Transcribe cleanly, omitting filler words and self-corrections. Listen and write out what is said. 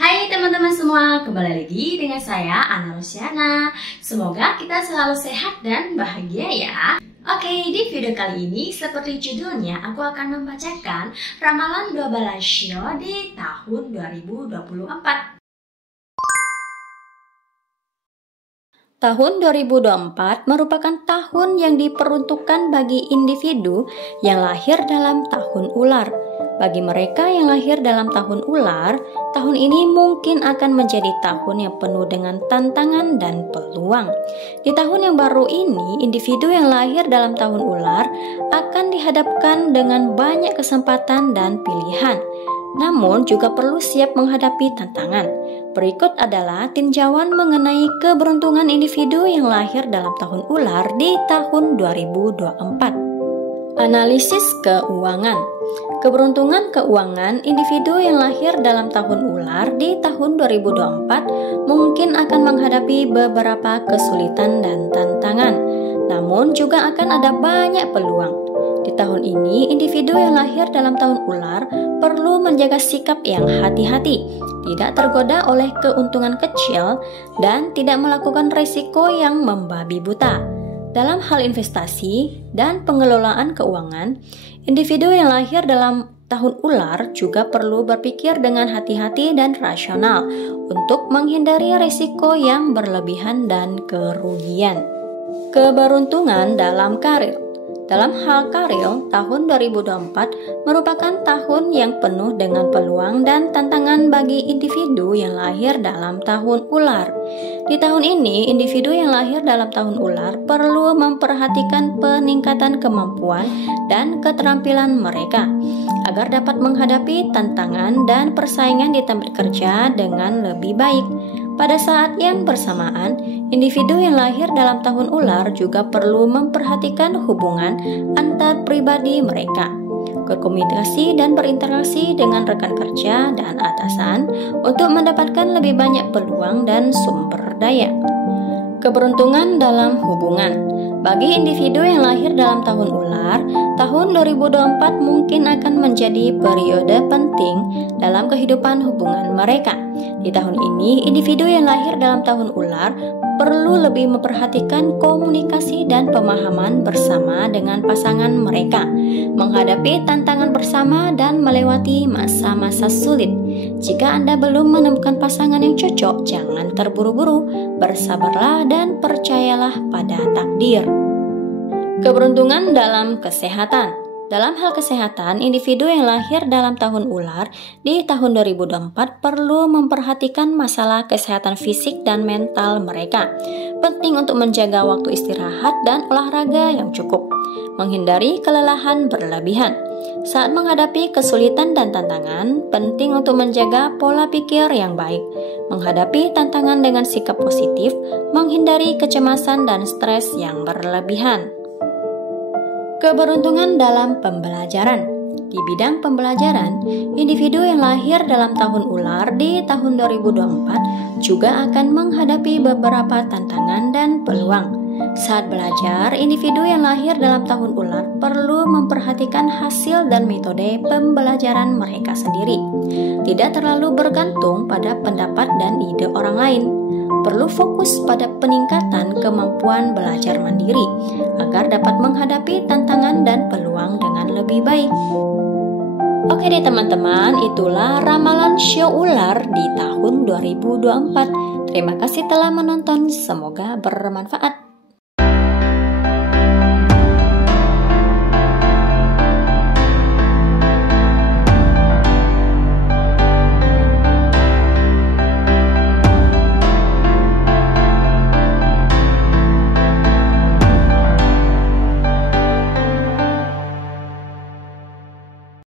Hai teman-teman semua, kembali lagi dengan saya Ana Rosyana. Semoga kita selalu sehat dan bahagia ya. Oke, di video kali ini seperti judulnya, aku akan membacakan ramalan 12 rasio di tahun 2024. Tahun 2024 merupakan tahun yang diperuntukkan bagi individu yang lahir dalam tahun ular. Bagi mereka yang lahir dalam tahun ular, tahun ini mungkin akan menjadi tahun yang penuh dengan tantangan dan peluang. Di tahun yang baru ini, individu yang lahir dalam tahun ular akan dihadapkan dengan banyak kesempatan dan pilihan. Namun juga perlu siap menghadapi tantangan. Berikut adalah tinjauan mengenai keberuntungan individu yang lahir dalam tahun ular di tahun 2024. Analisis keuangan. Keberuntungan keuangan individu yang lahir dalam tahun ular di tahun 2024 mungkin akan menghadapi beberapa kesulitan dan tantangan. Namun juga akan ada banyak peluang. Di tahun ini, individu yang lahir dalam tahun ular perlu menjaga sikap yang hati-hati, tidak tergoda oleh keuntungan kecil, dan tidak melakukan risiko yang membabi buta. Dalam hal investasi dan pengelolaan keuangan, individu yang lahir dalam tahun ular juga perlu berpikir dengan hati-hati dan rasional untuk menghindari risiko yang berlebihan dan kerugian. Keberuntungan dalam karir. Dalam hal karir, tahun 2024 merupakan tahun yang penuh dengan peluang dan tantangan bagi individu yang lahir dalam tahun ular. Di tahun ini, individu yang lahir dalam tahun ular perlu memperhatikan peningkatan kemampuan dan keterampilan mereka agar dapat menghadapi tantangan dan persaingan di tempat kerja dengan lebih baik. Pada saat yang bersamaan, individu yang lahir dalam tahun ular juga perlu memperhatikan hubungan antar pribadi mereka, berkomunikasi dan berinteraksi dengan rekan kerja dan atasan untuk mendapatkan lebih banyak peluang dan sumber daya. Keberuntungan dalam hubungan. Bagi individu yang lahir dalam tahun ular, tahun 2024 mungkin akan menjadi periode penting dalam kehidupan hubungan mereka. Di tahun ini, individu yang lahir dalam tahun ular perlu lebih memperhatikan komunikasi dan pemahaman bersama dengan pasangan mereka, menghadapi tantangan bersama dan melewati masa-masa sulit. Jika Anda belum menemukan pasangan yang cocok, jangan terburu-buru, bersabarlah dan percayalah pada takdir. Keberuntungan dalam kesehatan. Dalam hal kesehatan, individu yang lahir dalam tahun ular di tahun 2024 perlu memperhatikan masalah kesehatan fisik dan mental mereka. Penting untuk menjaga waktu istirahat dan olahraga yang cukup, menghindari kelelahan berlebihan. Saat menghadapi kesulitan dan tantangan, penting untuk menjaga pola pikir yang baik, menghadapi tantangan dengan sikap positif, menghindari kecemasan dan stres yang berlebihan. Keberuntungan dalam pembelajaran. Di bidang pembelajaran, individu yang lahir dalam tahun ular di tahun 2024 juga akan menghadapi beberapa tantangan dan peluang. Saat belajar, individu yang lahir dalam tahun ular perlu memperhatikan hasil dan metode pembelajaran mereka sendiri. Tidak terlalu bergantung pada pendapat dan ide orang lain. Perlu fokus pada peningkatan kemampuan belajar mandiri agar dapat menghadapi tantangan dan peluang dengan lebih baik. Oke deh teman-teman, itulah ramalan sio ular di tahun 2024. Terima kasih telah menonton, semoga bermanfaat.